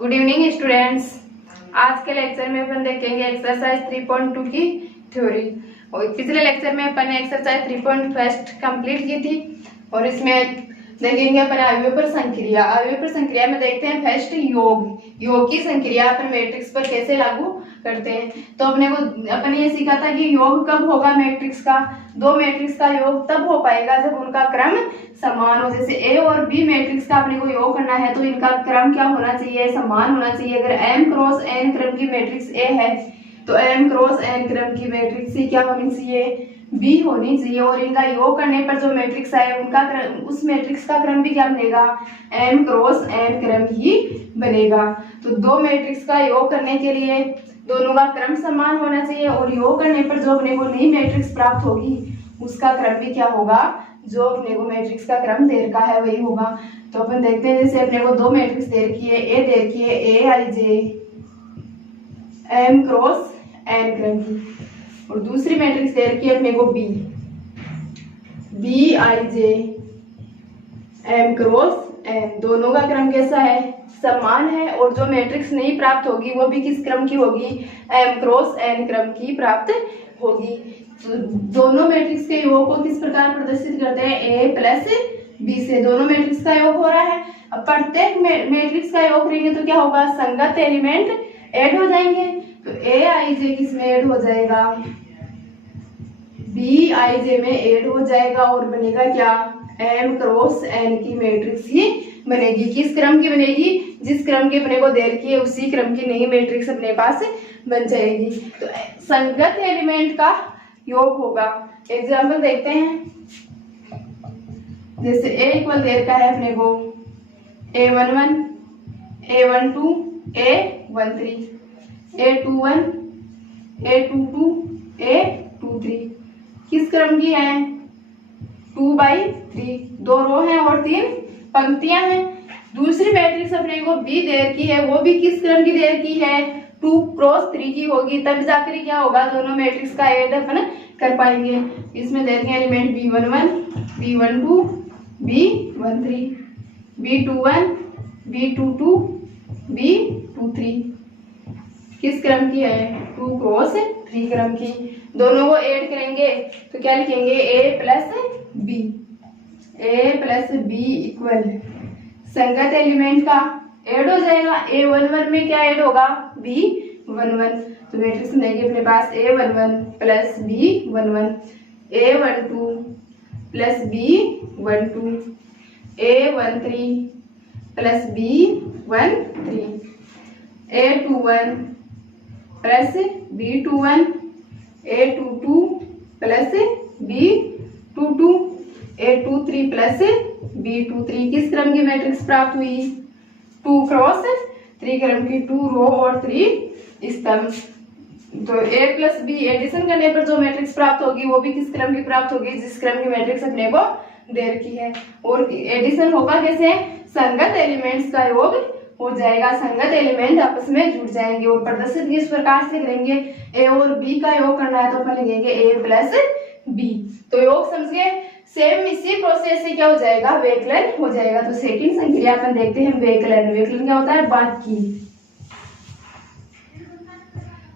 Good evening students. आज के lecture में अपन देखेंगे एक्सरसाइज 3.2 की थ्योरी। और पिछले लेक्चर में अपन ने एक्सरसाइज 3.1 कंप्लीट की थी और इसमें देखेंगे अपन अवयव पर संक्रिया। अवयव पर संक्रिया में देखते हैं फर्स्ट योग की संक्रिया अपन मैट्रिक्स पर कैसे लागू करते हैं। तो अपन ये सीखा था कि योग कब होगा मैट्रिक्स का। दो मैट्रिक्स का योग तब हो पाएगा जब उनका क्रम समान हो। जैसे ए और बी मैट्रिक्स का अपने को योग करना है तो इनका क्रम क्या होना चाहिए, समान होना चाहिए। अगर m क्रॉस n क्रम की मैट्रिक्स ए है तो m क्रॉस n क्रम की मैट्रिक्स सी क्या होनी चाहिए, बी होनी चाहिए। और इनका योग करने पर जो मैट्रिक्स आए उनका उस मैट्रिक्स का क्रम भी क्या बनेगा, m क्रॉस n क्रम ही बनेगा। तो दो मैट्रिक्स का योग करने के लिए दोनों का क्रम समान होना चाहिए और योग करने पर जो अपने को नई मैट्रिक्स प्राप्त होगी उसका क्रम भी क्या होगा, जो अपने को मैट्रिक्स का क्रम दे रखा है वही होगा। तो अपन देखते हैं जैसे अपने को दो मैट्रिक्स दे रखी है, ए दे रखी है ए i J M cross N क्रम की, और दूसरी मैट्रिक्स दे रखी है अपने को बी आई जे एम क्रॉस एन। दोनों का क्रम कैसा है, समान है। और जो मैट्रिक्स नहीं प्राप्त होगी वो भी किस क्रम की होगी, एम क्रॉस एन क्रम की प्राप्त होगी। तो दोनों मैट्रिक्स के योग को किस प्रकार प्रदर्शित करते हैं, ए प्लस बी से दोनों मैट्रिक्स का योग हो रहा है। अब प्रत्येक मैट्रिक्स का योग करेंगे तो क्या होगा, संगत एलिमेंट ऐड हो जाएंगे। तो ए आई जे किसमें ऐड हो जाएगा, बी आई जे में ऐड हो जाएगा और बनेगा क्या, एम क्रॉस एन की मैट्रिक्स ही बनेगी। किस क्रम की बनेगी, जिस क्रम की अपने को दे रखी है उसी क्रम की नई मैट्रिक्स अपने पास बन जाएगी। तो संगत एलिमेंट का योग होगा। एग्जाम्पल देखते हैं, जैसे ए इक्वल दे रखा है अपने को A11 A12 A13 A21 A22 A23 किस क्रम की है, 2/3, दो रो हैं और 3 पंक्तियां हैं। दूसरी मैट्रिक्स अपने को बी दे रखी है, वो भी किस क्रम की दे रखी है, 2 क्रॉस 3 की होगी। तब जाकर क्या होगा, दोनों मैट्रिक्स का ऐड अपन कर पाएंगे। इसमें दे रखे element B11 B12 B13 B21 B22 B23 किस क्रम की है, 2 क्रॉस 3 क्रम की। दोनों को ऐड करेंगे तो क्या लिखेंगे, a प्लस बी इक्वल संगत एलिमेंट का ऐड हो जाएगा। A11 में क्या ऐड होगा, B11। तो मैट्रिक्स देंगे अपने पास A11 plus B11 A12 plus B12 A13 plus B13 A21 plus B21 A22 plus B22 A23 plus B23 किस क्रम की मैट्रिक्स प्राप्त हुई, 2 क्रॉस 3 क्रम की, 2 रो और 3 स्तंभ। तो A प्लस बी एडिशन करने पर जो मैट्रिक्स प्राप्त होगी वो भी किस क्रम की प्राप्त होगी, जिस क्रम की मैट्रिक्स अपने को दे रखी है। और एडिशन होगा कैसे, संगत एलिमेंट्स का योग हो जाएगा, संगत एलिमेंट आपस में जुड़ जाएंगे। और प्रदर्शित किस प्रकार से करेंगे, ए और बी का योग करना है तो अपन लिखेंगे a प्लस बी। तो योग समझ गए। सेम इसी प्रोसेस से क्या हो जाएगा, व्यवकलन हो जाएगा। तो सेकंड संक्रिया अपन देखते हैं व्यवकलन। व्यवकलन क्या होता है, बाकी।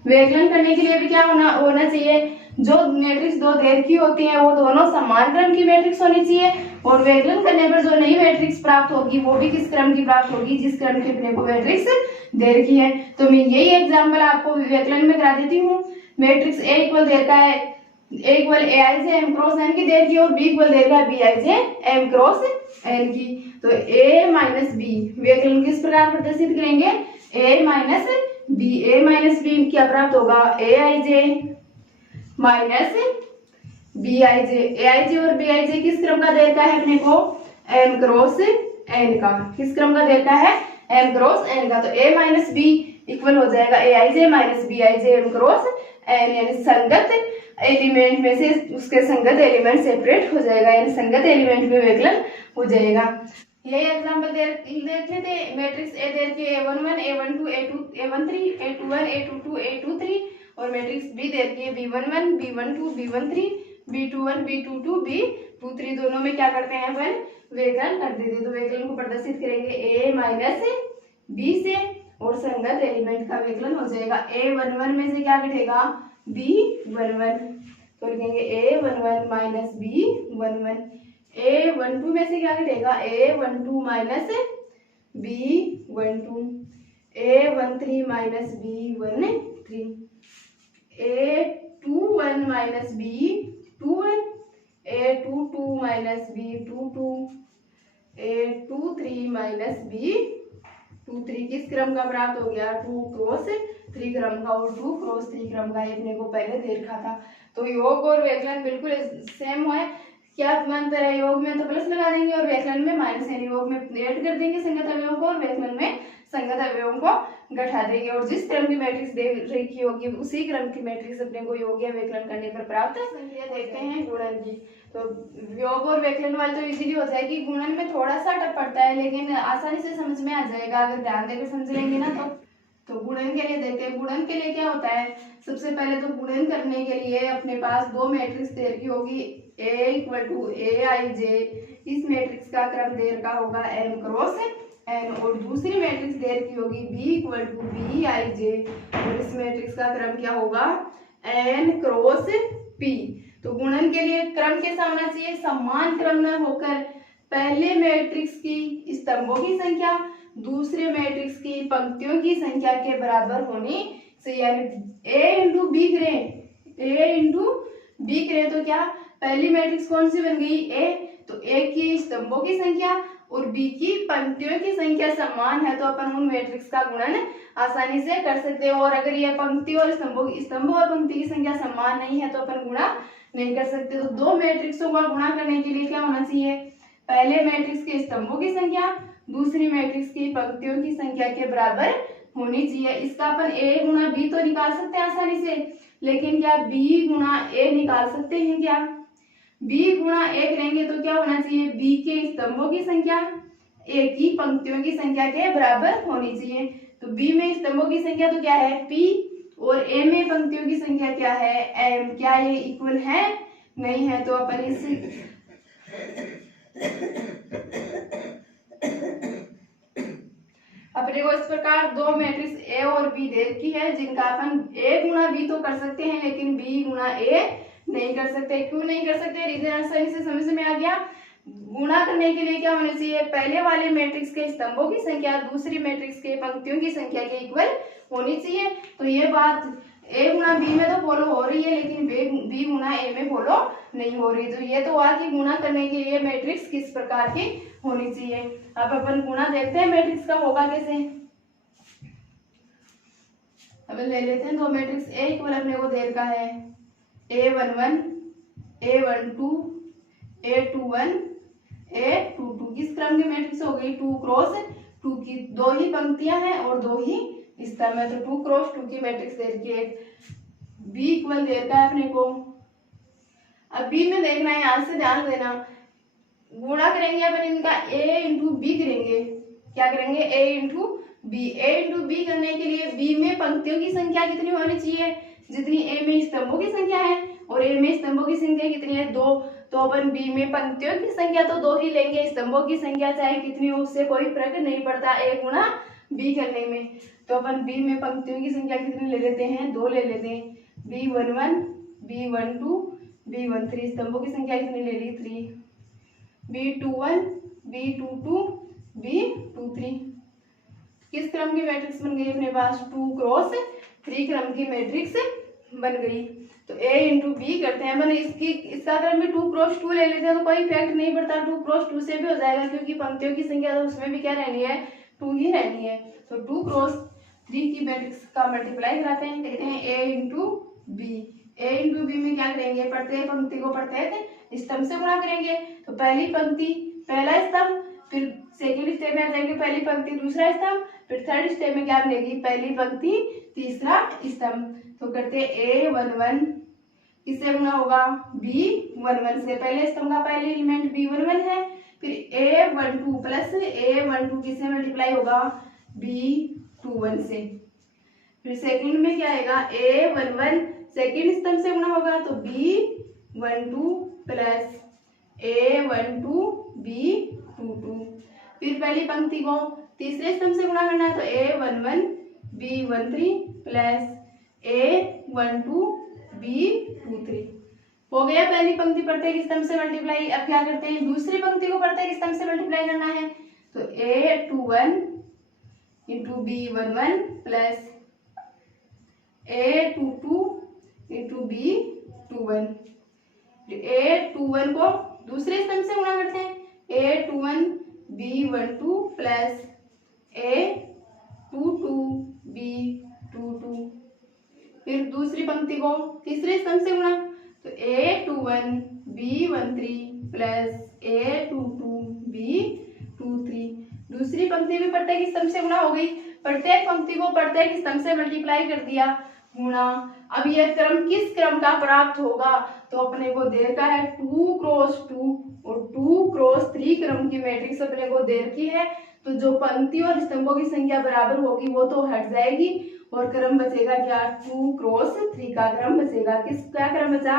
व्यवकलन करने के लिए भी क्या होना चाहिए, जो मैट्रिक्स दो दे रखी होती है वो दोनों समान क्रम की मैट्रिक्स होनी चाहिए। और व्यवकलन करने पर जो नई मैट्रिक्स प्राप्त होगी वो भी किस क्रम की प्राप्त होगी, जिस क्रम की अपने को मैट्रिक्स दे रखी है। तो मैं यही एग्जांपल आपको व्यवकलन में करा देती हूँ। मैट्रिक्स ए इक्वल दे रखा है, ए equal A i J M cross N की दे रखी है और बी इक्वल दे रखा है बी आई जे एम क्रॉस एन की। तो ए माइनस बी व्यवकलन किस प्रकार प्रदर्शित करेंगे, ए माइनस बी क्या प्राप्त होगा, ए i j minus b I J. A i जे और बी आई जे किस क्रम का दे रखा है अपने को, एम क्रॉस एन का। किस क्रम का दे रखा है, एम क्रॉस एन का। तो ए माइनस बी इक्वल हो जाएगा a i j minus b I J M cross n, यानी संगत एलिमेंट में से उसके संगत एलिमेंट सेपरेट हो जाएगा, यानी संगत एलिमेंट में व्यवकलन हो जाएगा। ये एग्जांपल देखे थे। मैट्रिक्स ए दे रखी है A11 A12 A13 A21 A22 A23 और मैट्रिक्स बी दे रखी है B11 B12 B13 B21 B22 B23। दोनों में क्या करते हैं अपन, व्यवकलन कर देते हैं। तो व्यवकलन को प्रदर्शित करेंगे a माइनस बी से और संगत एलिमेंट का विकलन हो जाएगा। A11 में से क्या घटेगा, B11, तो लिखेंगे A11 माइनस B11। A12 में से क्या घटेगा, A12 minus B12। A13 minus B13। A21 minus B21। A22 minus B22। A23 minus B23 किस क्रम का प्राप्त हो गया, 2 क्रॉस 3 क्रम का, और 2 क्रॉस 3 क्रम का अपने को पहले देखा था। तो योग और व्यकलन बिल्कुल सेम है। क्या अंतर है, योग में तो प्लस लगा देंगे और व्यकलन में माइनस, यानी योग में ऐड कर देंगे संगत अवयवों को और व्यकलन में संगत अवयवों को घटा देंगे। और जिस क्रम की मैट्रिक्स दे रखी होगी उसी क्रम की मैट्रिक्स अपने को योग या व्यकलन करने पर प्राप्त संख्या देखते हैं गुणन की। तो योग और व्यकलन वाले तो इजीली हो जाएगी, गुणन में थोड़ा सा टफ पड़ता है लेकिन आसानी से समझ में आ जाएगा अगर ध्यान देकर समझ लेंगे ना। तो गुणन के लिए देखते हैं। गुणन के लिए क्या होता है, सबसे पहले तो गुणन करने के लिए अपने पास दो मैट्रिक्स दे रखी होगी, A इक्वल टू AIJ। इस मैट्रिक्स का क्रम दे रखा होगा M क्रॉस N, और दूसरी मैट्रिक्स दे रखी होगी B इक्वल टू BIJ, और इस मैट्रिक्स का क्रम क्या होगा, N क्रॉस P। तो गुणन के लिए क्रम कैसा होना चाहिए, समान क्रम न होकर पहले मैट्रिक्स की स्तंभों की संख्या दूसरे मैट्रिक्स की पंक्तियों की संख्या के बराबर होनी चाहिए। यानी A इंटू बी करें, A इंटू बी करें तो क्या पहली मैट्रिक्स कौन सी बन गई, A, तो A की स्तंभों की संख्या और B की पंक्तियों की संख्या समान है तो अपन उन मैट्रिक्स का गुणन आसानी से कर सकते हैं। और अगर यह पंक्ति और स्तंभ और पंक्ति की संख्या समान नहीं है तो अपन गुणा नहीं कर सकते। तो दो मैट्रिक्सों का गुणा करने के लिए क्या होना चाहिए, पहले मैट्रिक्स के स्तंभों की संख्या दूसरी मैट्रिक्स की पंक्तियों की संख्या के बराबर होनी चाहिए। इसका अपन A गुणा B तो निकाल सकते हैं आसानी से, लेकिन क्या B गुणा A निकाल सकते हैं क्या, B गुणा A करेंगे तो क्या होना चाहिए, B के स्तंभों की संख्या A की पंक्तियों की संख्या के बराबर होनी चाहिए। तो B में स्तंभों की संख्या तो क्या है P, और A में पंक्तियों की संख्या क्या है M। क्या ये इक्वल है, नहीं है, तो अपन इस अपने को इस प्रकार दो मैट्रिक्स A और B दे रखी है जिनका अपन A गुणा B तो कर सकते हैं लेकिन B गुणा A नहीं कर सकते। क्यों नहीं कर सकते, रीजन आसानी से समझ में आ गया। गुणा करने के लिए क्या होना चाहिए, पहले वाले मैट्रिक्स के स्तंभों की संख्या दूसरी मैट्रिक्स के पंक्तियों की संख्या के इक्वल होनी चाहिए। तो ये बात A गुणा B में तो फॉलो हो रही है लेकिन B गुणा A में फॉलो नहीं हो रही। तो ये तो हुआ कि गुणा करने के लिए मैट्रिक्स किस प्रकार की होनी चाहिए। अब अपन गुणा देखते हैं मैट्रिक्स का होगा कैसे। अब ले लेते हैं दो मैट्रिक्स A इक्वल अपने को दे रखा है A11 A12 A21 A22। किस क्रम की मैट्रिक्स हो गई, 2 क्रॉस 2 की, दो ही पंक्तियां हैं और दो ही स्तंभ है, तो 2 क्रॉस 2 की मैट्रिक्स दे रखी है। B इक्वल दे रखा है अपने को। अब B में देखना है, यहां से ध्यान देना, गुणा करेंगे अपन इनका A इंटू बी करेंगे। क्या करेंगे, A into B. A into B करने के लिए B में पंक्तियों की संख्या कितनी होनी चाहिए, जितनी A में स्तंभों की संख्या है, और A में स्तंभों की संख्या कितनी है, 2। तो अपन B में पंक्तियों की संख्या तो 2 ही लेंगे, स्तंभों की संख्या चाहे कितनी हो उससे कोई फर्क नहीं पड़ता A गुणा B करने में। तो अपन B में पंक्तियों की संख्या कितनी ले लेते हैं, 2 ले लेते हैं। B11 B12 B13, स्तंभों की संख्या कितनी ले ली, 3। B21 B22 B23। किस क्रम की मैट्रिक्स बन गई अपने पास, 2 क्रॉस 3 क्रम की मैट्रिक्स बन गई। तो A इंटू बी करते हैं, मैंने इसका क्रम भी 2 क्रॉस 2 ले लेते हैं तो कोई इफेक्ट नहीं पड़ता, 2 क्रॉस 2 से भी हो जाएगा क्योंकि पंक्तियों की संख्या तो उसमें भी क्या रहनी है, 2 ही रहनी है। तो 2 क्रॉस 3 की मैट्रिक्स का मल्टीप्लाई कराते हैं, कहते हैं A into B. A into B में क्या करेंगे, प्रत्येक पंक्ति को प्रत्येक स्तंभ से गुणा करेंगे। तो पहली पंक्ति पहला स्तंभ, फिर सेकेंड स्टेप में आ जाएंगे पहली पंक्ति दूसरा स्तंभ, फिर थर्ड स्टेप में क्या बनेगी, पहली पंक्ति तीसरा स्तंभ। तो करते A11 किससे गुणा होगा, B11 से। पहले स्तंभ का पहले एलिमेंट B11 है, फिर A12 प्लस A12 किससे मल्टीप्लाई होगा, B21 से। फिर सेकंड में क्या आएगा, A11 सेकंड स्तंभ से गुणा होगा तो B12 प्लस A12 B22। फिर पहली पंक्ति को तीसरे स्तंभ से गुणा करना है तो A11 B13 plus A12 B23 हो गया पहली पंक्ति प्रत्येक स्तंभ से मल्टीप्लाई। अब क्या करते हैं, दूसरी पंक्ति को प्रत्येक स्तंभ से मल्टीप्लाई करना है तो A21 into B11 plus A22 into B21। A21 को दूसरे स्तंभ से गुणा करते हैं A21 B12 plus A22 B22। फिर दूसरी पंक्ति को तीसरे स्तंभ से गुणा तो A21 B13 plus A22 B23। दूसरी पंक्ति भी प्रत्येक स्तंभ से गुणा हो गई, प्रत्येक पंक्ति को प्रत्येक स्तंभ से मल्टीप्लाई कर दिया गुणा। अब यह क्रम किस क्रम का प्राप्त होगा, तो अपने को दे रखा है 2 क्रॉस 2 और 2 क्रॉस 3 क्रम की मैट्रिक्स अपने को दे रखी है। तो जो पंक्ति और स्तंभों की संख्या बराबर होगी वो तो हट जाएगी और क्रम बचेगा क्या, 2 क्रॉस 3 का क्रम बचेगा। किसका क्रम बचा,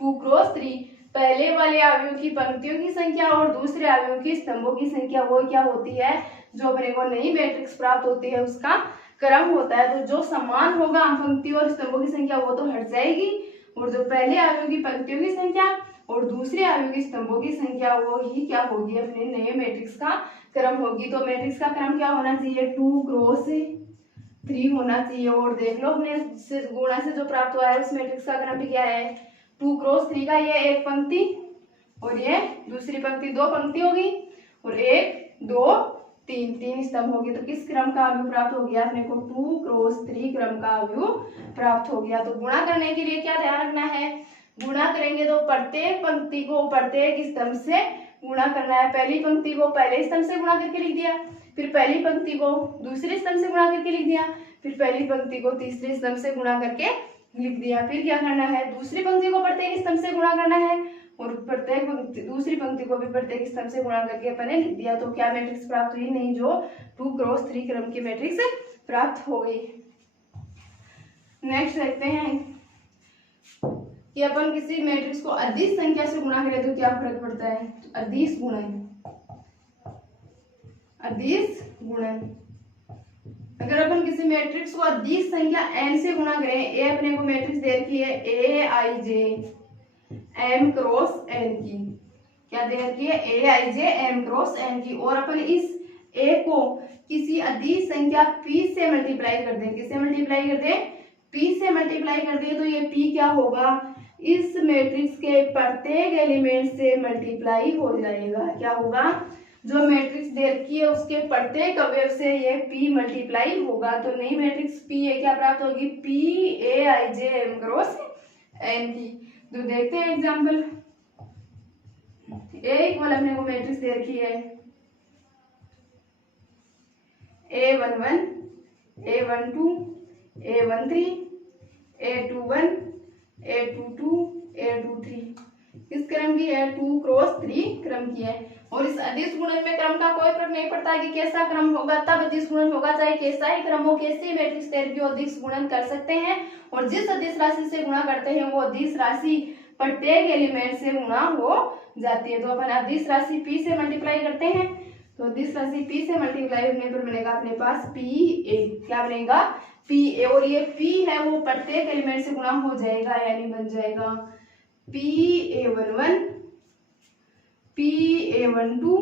2 क्रॉस 3। पहले वाले अवयव की पंक्तियों की संख्या और दूसरे अवयव की स्तंभों की संख्या वो क्या होती है, जो अपने को नई मैट्रिक्स प्राप्त होती है उसका क्रम होता है। तो जो समान होगा पंक्ति और स्तंभों की संख्या वो तो हट जाएगी और जो पहले अवयव की पंक्तियों की संख्या और दूसरे अवयव की स्तंभों की संख्या वो ही क्या होगी, अपने नए मैट्रिक्स का क्रम होगी। तो मैट्रिक्स का क्रम क्या होना चाहिए, 2 क्रॉस 3 होना चाहिए। और देख लो अपने गुणा से जो प्राप्त हुआ है उस मैट्रिक्स का क्रम भी क्या है, 2 क्रॉस 3 का ये एक पंक्ति और ये दूसरी पंक्ति, 2 पंक्ति होगी और 1 2 3 स्तंभ होगी। तो किस क्रम का अवयव प्राप्त हो गया अपने को, 2 क्रॉस 3 क्रम का अवयव प्राप्त हो गया। तो गुणा करने के लिए क्या ध्यान रखना है, गुणा करेंगे तो प्रत्येक पंक्ति को प्रत्येक स्तंभ से गुणा करना है। पहली पंक्ति को पहले स्तंभ से गुणा करके लिख दिया, फिर पहली पंक्ति को दूसरे स्तंभ से गुणा करके लिख दिया, फिर पहली पंक्ति को तीसरे स्तंभ से गुणा करके लिख दिया। फिर क्या करना है, दूसरी पंक्ति को प्रत्येक स्तंभ से गुणा करना है और प्रत्येक दूसरी पंक्ति को भी प्रत्येक स्तंभ से गुणा करके अपने लिख दिया। तो क्या मैट्रिक्स प्राप्त हुई, नहीं, जो 2 क्रॉस 3 क्रम की मैट्रिक्स प्राप्त हो गई। नेक्स्ट देखते हैं कि अपन किसी मैट्रिक्स को अदिश संख्या से गुणा करें तो क्या फर्क पड़ता है। अदिश गुणन, अदिश गुणन, अगर अपन किसी मैट्रिक्स को अदिश संख्या n से गुणा करें, ए अपने को मैट्रिक्स दे रखी है Aij m क्रॉस n की, क्या दे रखी है, Aij m क्रॉस n की। और अपन इस a को किसी अदिश संख्या p से मल्टीप्लाई कर दें, किससे मल्टीप्लाई कर दें, p से मल्टीप्लाई कर दिए तो ये p क्या होगा, इस मैट्रिक्स के प्रत्येक एलिमेंट से मल्टीप्लाई हो जाएगा। क्या होगा, जो मैट्रिक्स दे रखी है उसके प्रत्येक अवयव से ये p मल्टीप्लाई होगा। तो नई मैट्रिक्स p है क्या प्राप्त होगी, p Aij m cross n की। तो देखते हैं एग्जांपल, a इक्वल अपने को मैट्रिक्स दे रखी है A11 A12 A13 A21 A22 A23। किस क्रम की है, 2 क्रॉस 3 क्रम की है। और इस अदिश गुणन में क्रम का कोई फर्क नहीं पड़ता कि कैसा क्रम होगा तब अदिश गुणन होगा, चाहे कैसा ही क्रम हो, कैसी मैट्रिक्स की अदिश गुणन कर सकते हैं। और जिस अदिश राशि से गुणा करते हैं वो अदिश राशि प्रत्येक एलिमेंट से गुणा हो जाती है। तो अपन अदिश राशि p से मल्टीप्लाई करते हैं, तो अदिश राशि p से मल्टीप्लाई करने पर बनेगा अपने पास PA, क्या बनेगा, PA। और ये p है वो प्रत्येक एलिमेंट से गुणा हो जाएगा, यानी बन जाएगा PA11 PA12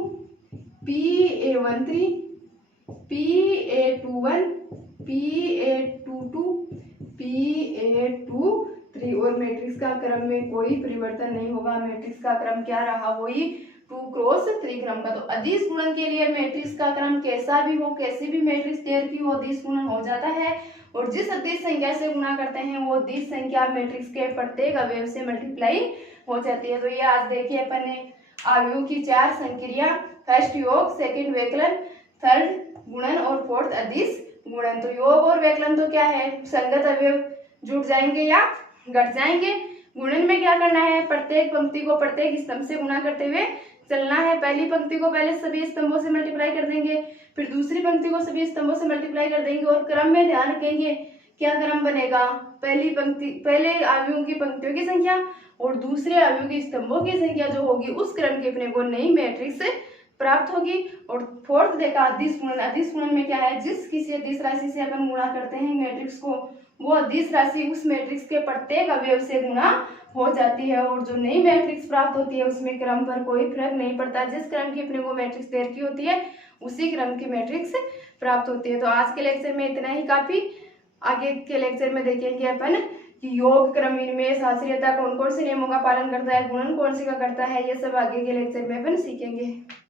PA13 PA21 PA22 PA23। और मैट्रिक्स का क्रम में कोई परिवर्तन नहीं होगा, मैट्रिक्स का क्रम क्या रहा, वही 2 क्रॉस 3 क्रम का। तो अदिश गुणन के लिए मैट्रिक्स का क्रम कैसा भी हो, कैसी भी मैट्रिक्स देर की हो, अदिश गुणन हो जाता है। और जिस अदिश संख्या से गुणा करते हैं वो अदिश संख्या मैट्रिक्स के प्रत्येक अवयव से मल्टीप्लाई हो जाती है। तो ये आज देखिए अपन ने अवयव की 4 संक्रिया, फर्स्ट योग, सेकंड वैकलन, थर्ड गुणन और फोर्थ अदिश गुणन। तो योग और वैकलन तो क्या है, संगत अवयव जुड़ जाएंगे या घट जाएंगे। गुणन में क्या करना है, प्रत्येक पंक्ति को प्रत्येक स्तंभ से गुणा करते हुए चलना है। पहली पंक्ति को पहले सभी स्तंभों से मल्टीप्लाई कर देंगे, फिर दूसरी पंक्ति को सभी स्तंभों से मल्टीप्लाई कर देंगे। और क्रम में ध्यान रखेंगे क्या क्रम बनेगा, पहली पंक्ति पहले अवयवों की पंक्तियों की संख्या और दूसरे अवयव की स्तंभों की संख्या जो होगी उस क्रम की अपने को नई मैट्रिक्स प्राप्त होगी। और फोर्थ देखा अदिश गुणन। अदिश गुणन में क्या है, जिस किसी अदिश राशि से अपन गुणा करते हैं मैट्रिक्स को, वो अदिश राशि उस मैट्रिक्स के प्रत्येक अवयव से गुणा हो जाती है। और जो नई मैट्रिक्स प्राप्त होती है उसमें क्रम पर कोई फर्क नहीं पड़ता, जिस क्रम की अपने को मैट्रिक्स दे रखी होती है उसी क्रम की मैट्रिक्स प्राप्त होती है। तो आज के लेक्चर में इतना ही काफी। आगे के लेक्चर में देखेंगे अपन कि योग, क्रम, इनमें शास्त्रीयता कौन कौन से नियमों का पालन करता है, गुणन कौन से का करता है, ये सब आगे के लेक्चर में अपन सीखेंगे।